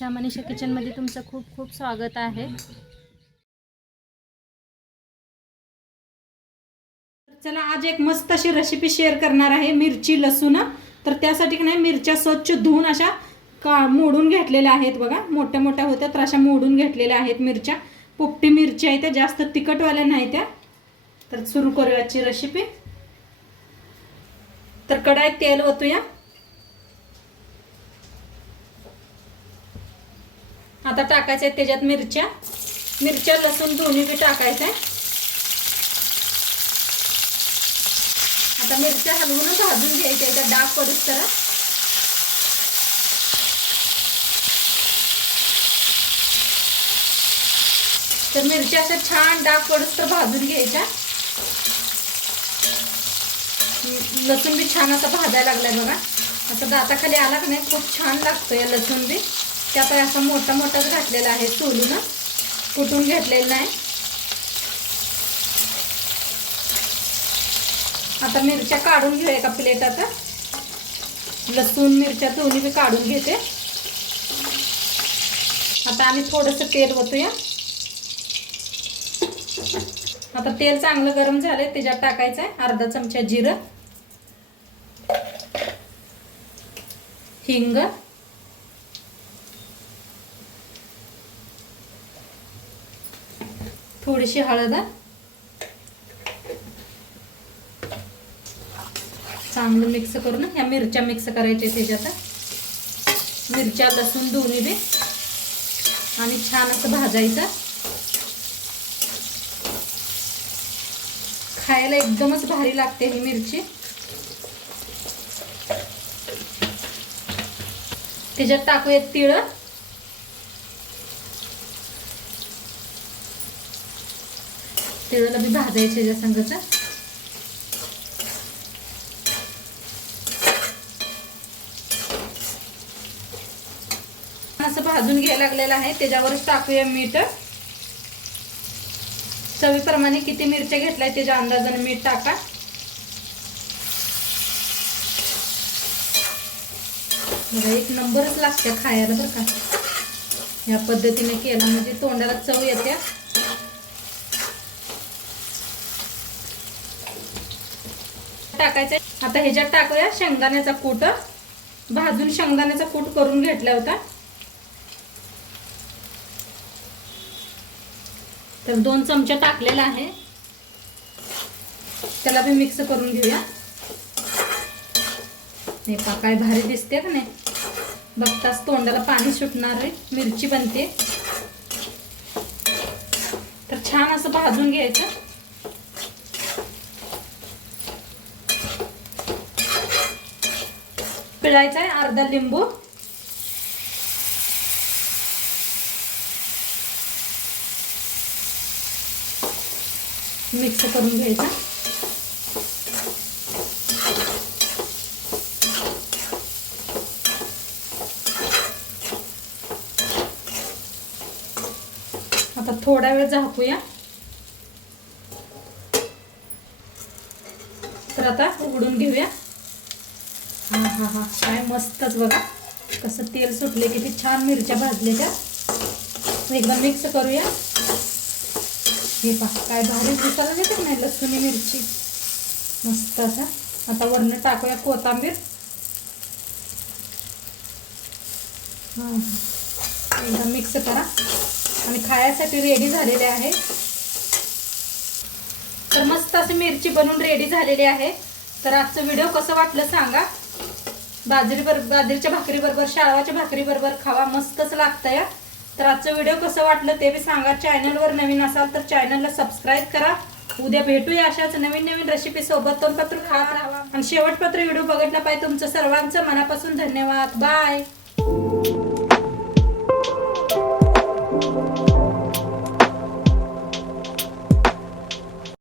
मनीषा किचनमध्ये तुमचं खूप खूप स्वागत आहे। चला आज एक मस्त अशी रेसिपी शेअर करणार आहे, मिरची लसूण। तर त्यासाठी की नाही मिरच्या स्वच्छ धुवून अशा मोडून घेतलेल्या आहेत बघा, मोठ्या मोठ्या होत्या तर अशा मोडून घेतलेल्या आहेत मिरच्या। पोपटी मिरच्या आहेत, जास्त तिखटवाल्या नाही त्या। तर सुरू करूया आजची रेसिपी। तर कढईत तेल ओतूया। आता टाकायचं आहे त्याच्यात मिरच्या लसूण दोन्ही बी टाकायचं आहे। आता मिरच्या हलवून भाजून घ्यायच्या, त्याचा डाग पडूस तर। तर मिरच्या अशा छान डाग पडूस तर भाजून घ्यायच्या। लसूण बी छान असा भाजायला लागलाय बघा, असं दाताखाली आला की नाही खूप छान लागतो या लसूण बी। त्यात असा मोठा मोठाच घातलेला आहे, सोलून कुटून घेतलेला नाही। आता मिरच्या काढून घेऊया एका प्लेटात। लसूण मिरच्या दोन्ही बी काढून घेते। आता आम्ही थोडंसं तेल ओतूया। आता तेल चांगलं गरम झालंय, त्याच्यात टाकायचं आहे अर्धा चमचा जिरं, हिंग, थोडीशी हळद, चांगलं मिक्स करून ह्या मिरच्या मिक्स करायच्या त्याच्यात। मिरच्या लसूण दोन्ही बी आणि छान असं भाजायचं। खायला एकदमच भारी लागते ही मिरची। त्याच्यात टाकूया तीळ, तिळाला बी भाजायचे या संगत। असं भाजून घ्यायला लागलेलं आहे, त्याच्यावरच टाकूया मीठ। चवीप्रमाणे किती मिरच्या घेतलाय त्याच्या अंदाजाने मीठ टाका। बघा एक नंबरच लागते खायला बरं का, या पद्धतीने केला म्हणजे तोंडाला चव येते। टाकायचं आता ह्याच्यात टाकूया शेंगदाण्याचा कूट। भाजून शेंगदाण्याचा कूट करून घेतला होता, तर 2 चमचे टाकलेला आहे। त्याला भी मिक्स करून घेऊया। हे पहा काय भारी दिसते का नाही, बघताच तोंडाला पाणी सुटणार आहे, मिरची बनते। तर छान असं भाजून घ्यायचं। पिळायचा आहे अर्धा लिंबू, मिक्स करून घ्यायचा। आता थोडा वेळ झाकूया। तर आता उघडून घेऊया। हा हा हा काय मस्तच बघा कसं तेल सुटले, किती छान मिरच्या भाजलेल्या। एकदा मिक्स करूया। हे पहा काय भारी दिसायला येते नाही लसूण मिरची मस्त असा। आता वरनं टाकूया कोथिंबीर। एकदा मिक्स करा आणि खाण्यासाठी रेडी झालेले आहे। तर मस्त अशी मिरची बनवून रेडी झालेली आहे। तर आजचं व्हिडिओ कसं वाटलं सांगा। बाजरीच्या भाकरी बरोबर, शाळवाच्या भाकरी बरोबर खावा, मस्तच लागतंय। तर आजचं व्हिडिओ कसं वाटलं ते बी सांगा। चॅनलवर नवीन असाल तर चॅनलला सबस्क्राईब करा। उद्या भेटूया अशाच नवीन नवीन रेसिपी सोबत। तोपर्यंत खात राहा आणि शेवटपर्यंत व्हिडिओ बघितला पाहिजे। तुमचं सर्वांचं मनापासून धन्यवाद। बाय।